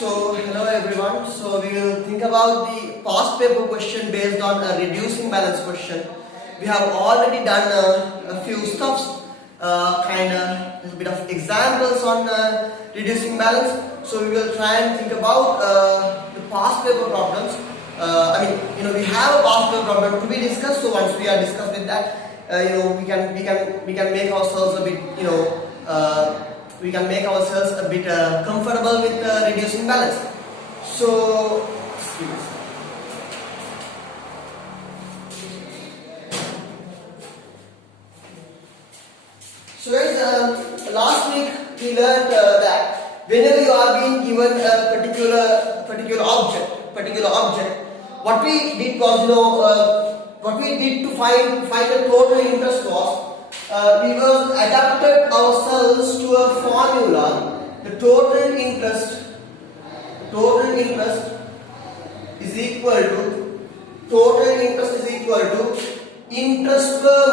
So hello everyone. So we will think about the past paper question based on a reducing balance question. We have already done a few stuffs, kind of a bit of examples on reducing balance. So we will try and think about the past paper problems. We have a past paper problem to be discussed. So once we are discussed with that, we can make ourselves a bit we can make ourselves a bit comfortable with reducing balance. So, guys, last week we learned that whenever you are being given a particular object, what we did was, what we did to find the total interest was, we were adapted ourselves to a formula. The total interest is equal to interest per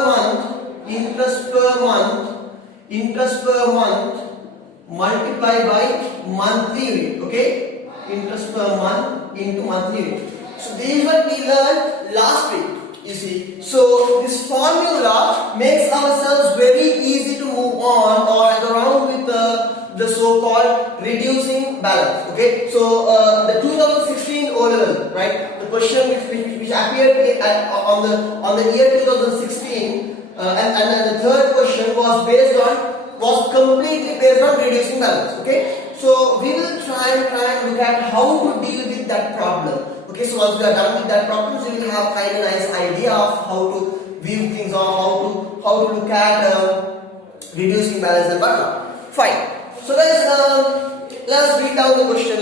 month multiplied by monthly unit. Okay, interest per month into monthly unit. So this is what we learned last week. You see, so this formula makes ourselves very easy to move on or around with the so-called reducing balance. Okay, so the 2016 O-level, right? The question which appeared on the year 2016, and the third question was completely based on reducing balance. Okay, so we will try and look at how to deal with that problem. Okay, so once we are done with that problem, so we will have kind of nice idea of how to view things or how to look at reducing balance and whatnot. Fine. So guys, let's read down the question.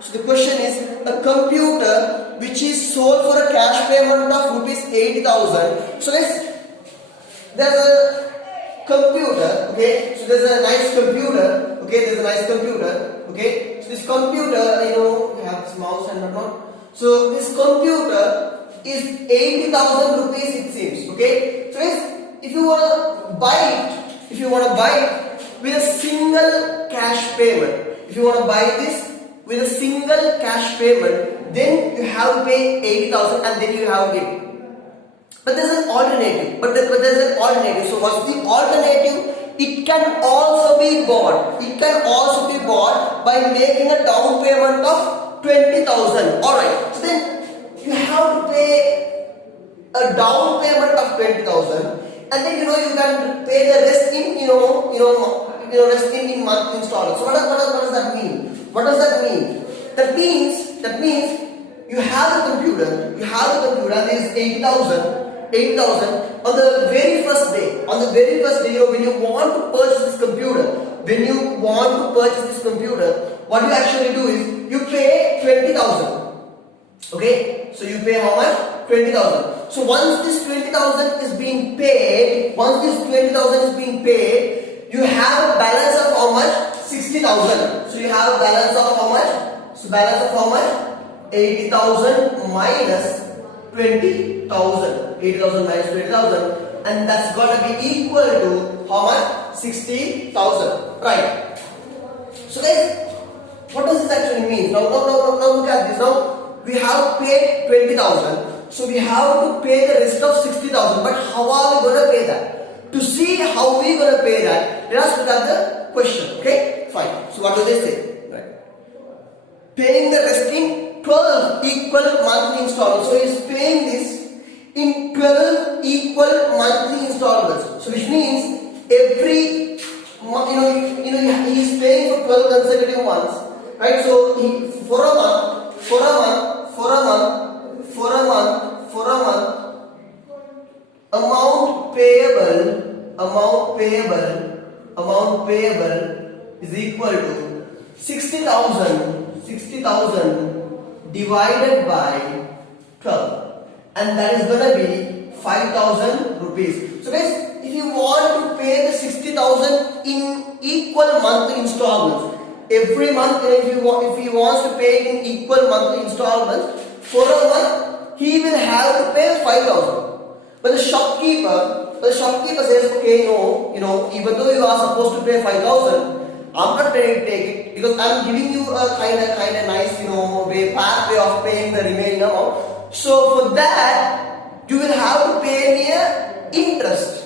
So the question is, a computer which is sold for a cash payment of rupees 80,000. So guys, there's a computer. Okay, so there's a nice computer. Okay, so this computer, have this mouse and whatnot. So this computer is 80,000 rupees, it seems. Okay, so guys, if you want to buy it with a single cash payment, then you have to pay 80,000 and then you have to give it. But there's an alternative. So what's the alternative? It can also be bought. By making a down payment of 20,000. Alright. So then you have to pay a down payment of 20,000, and then you can pay the rest in monthly installments. So what does that mean? That means you have a computer. There is 80,000. On the very first day, when you want to purchase this computer, what you actually do is you pay 20,000. Okay, so you pay how much? 20,000. So once this 20,000 is being paid, you have a balance of how much? 60,000. So you have a balance of how much? 80,000 minus 20,000. 80,000 minus 20,000, and that's gonna be equal to how much? 60,000. Right. So guys, what does this actually mean? Now look at this. Now we have paid 20,000, so we have to pay the rest of 60,000. But how are we gonna pay that? To see how we gonna pay that, let us look at the question. Okay, fine. So what do they say? Right. Paying the rest in 12 equal monthly installments. So he is paying this in 12 equal monthly installments. So which means every he is paying for 12 consecutive months, right? So for a month, amount payable is equal to 60,000 divided by 12. And that is going to be 5,000 rupees. So guys, if you want to pay the 60,000 in equal monthly installments, every month, if he wants to pay it in equal monthly installments, for a month, he will have to pay 5,000. But the shopkeeper says, okay, no, even though you are supposed to pay 5,000, I'm not ready to take it because I'm giving you a kind of nice, pathway of paying the remaining amount. So for that, you will have to pay me a interest.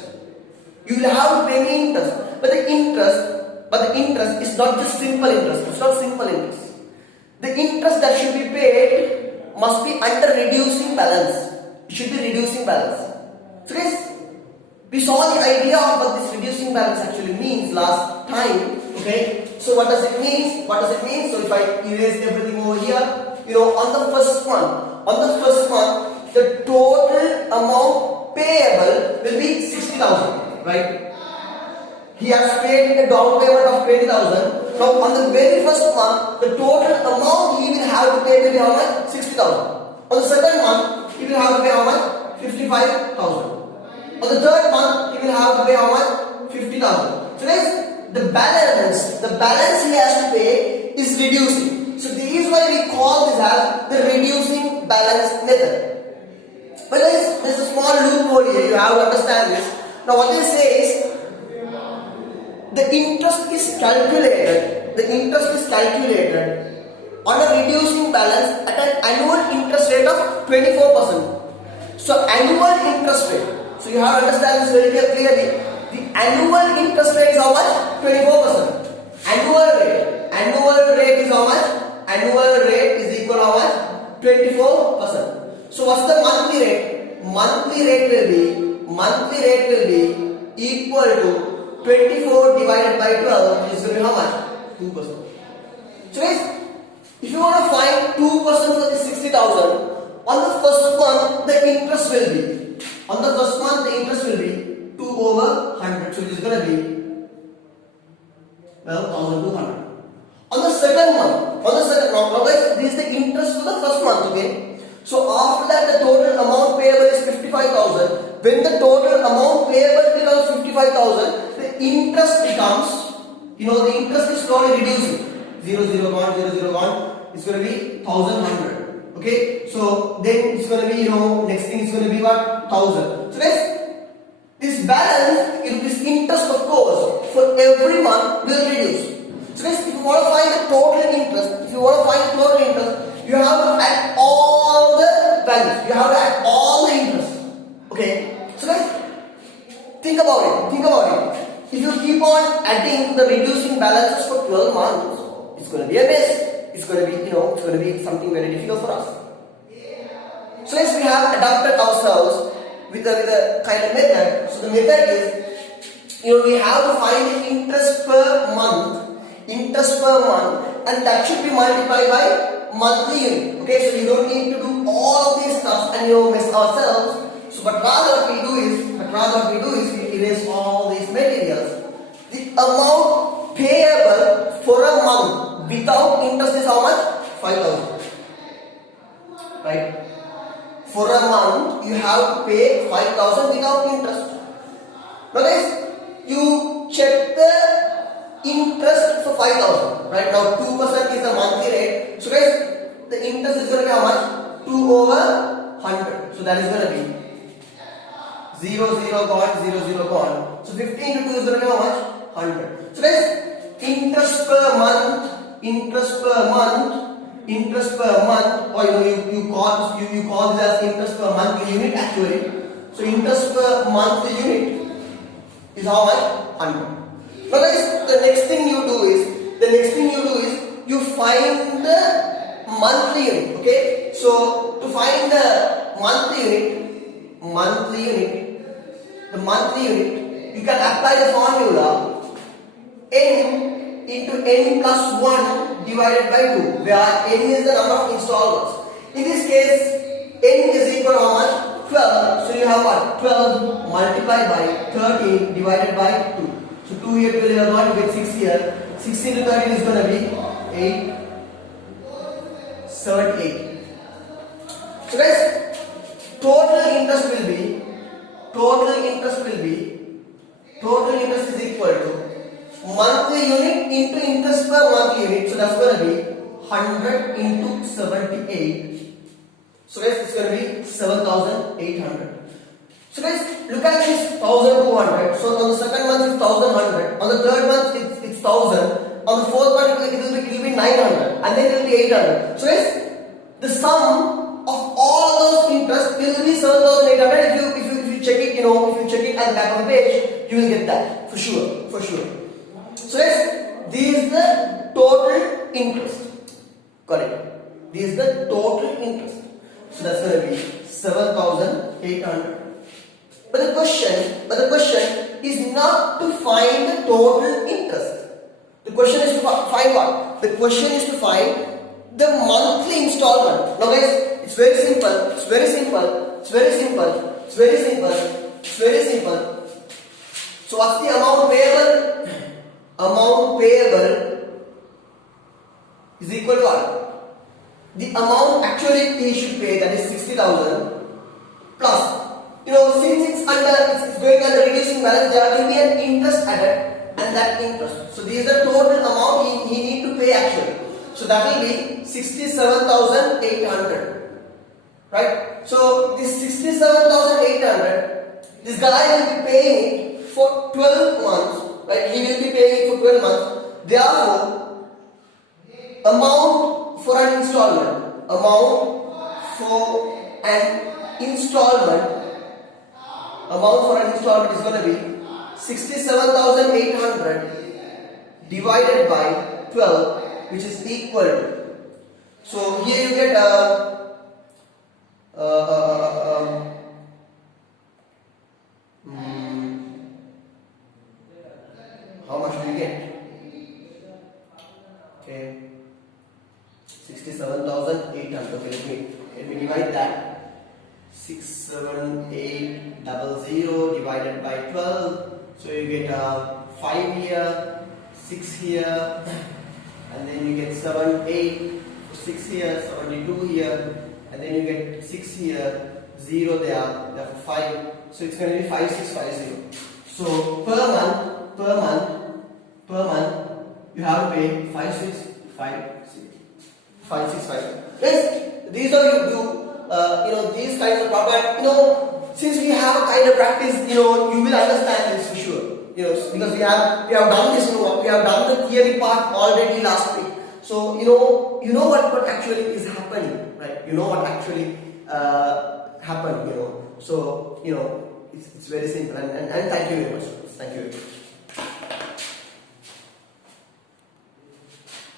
You will have to pay me interest. But the interest is not just simple interest. It's not simple interest. The interest that should be paid must be under reducing balance. It should be reducing balance. So guys, we saw the idea of what this reducing balance actually means last time. Okay. So what does it mean? So if I erase everything over here, on the first one, the total amount payable will be 60,000, right? He has paid a down payment of 20,000. Now on the very first month, the total amount he will have to pay will be how much? 60,000. On the second month, he will have to pay how much? 55,000. On the third month, he will have to pay how much? 50,000. So guys, the balance he has to pay is reducing. So this is why we call this as the reducing balance method. But guys, there's a small loophole here. You have to understand this. Now what they say is, the interest is calculated on a reducing balance at an annual interest rate of 24%. So annual interest rate. So you have to understand this very clearly. The annual interest rate is how much? 24%. Annual rate is how much? Annual rate is equal to how much? 24%. So what's the monthly rate? Monthly rate will be equal to 24 divided by 12 is going to be how much? 2%. So guys, if you want to find 2% for the 60,000, on the first month the interest will be 2 over 100. So it is going to be 1,200. On the second month, now guys, this is the interest for the first month, okay? So after that, the total amount payable is 55,000. When the total amount payable becomes 55,000, the interest becomes, the interest is slowly reducing. 0 gone, it's going to be 1,100. Okay, so then it's going to be, next thing is going to be what? 1,000. So guys, this balance, this interest of course, for every month will reduce. So guys, if you want to find the total interest, you have to add all the values. You have to add all the interest. Okay, so guys, think about it. If you keep on adding the reducing balances for 12 months, it's going to be a mess. It's going to be something very difficult for us. So yes, we have adapted ourselves with a kind of method. So the method is, we have to find the interest per month, and that should be multiplied by monthly unit. Okay, so you don't need to do all of these stuff and mess ourselves. So, but rather what we do is we erase all these materials. The amount payable for a month without interest is how much? 5,000. Right? For a month you have to pay 5,000 without interest. Now guys, you check the interest for 5,000. Right now 2% is the monthly rate. So guys, the interest is going to be how much? 2 over 100. So that is going to be 0 gone. So 15 into 2 is going to be how much? 100. So guys, interest per month, or you call this as interest per monthly unit actually. So interest per monthly unit is how much? 100. Now guys, the next thing you do is you find the monthly unit. Okay, so to find the monthly unit, you can apply the formula n into n plus 1 divided by 2, where n is the number of installments. In this case, n is equal to how much? 12. So you have what? 12 multiplied by 13 divided by 2. So 2 here, 12 here, not you get 6 here. 6 into 13 is going to be 8, 78. So guys, total interest is equal to monthly unit into interest per monthly unit. So that's going to be 100 into 78. So guys, it's going to be 7,800. So guys, look at this 1,200. So on the second month it's 1,100. On the third month it's 1,000. On on the fourth part it will be 900, and then it will be 800. So yes, the sum of all those interest will be 7,800. If you check it, if you check it at the back of the page, you will get that for sure, for sure. So yes, this is the total interest. Correct. This is the total interest. So that's going to be 7,800. But the question is not to find the total interest. The question is to find what? The question is to find the monthly installment. Now guys, it's very simple. It's very simple. It's very simple. It's very simple. It's very simple. So what's the amount payable? Amount payable is equal to what? The amount actually he should pay, that is 60,000 plus. Since it's going under reducing balance, there will be an interest added, and that interest. So this is the total amount he need to pay actually. So that will be 67,800. Right? So this 67,800, this guy will be paying it for 12 months. Right? He will be paying it for 12 months. Therefore, amount for an installment is going to be 67,800 divided by 12, which is equal to. So here you get how much do you get? Okay, 67,800. Okay, let me divide that. 67800 divided by 12. So you get 5 here, 6 here, and then you get 7, 8, 6 here, 72 here, and then you get 6 here, 0 there, therefore 5. So it's going to be 5650. So per month, you have to pay 5650. Yes, these are you do. These kinds of problems. Since we have a kind of practice, you will understand this for sure. Because we have done this. We have done the theory part already last week. So you know what actually is happening, right? You know what actually happened. So it's very simple. And thank you very much. Thank you.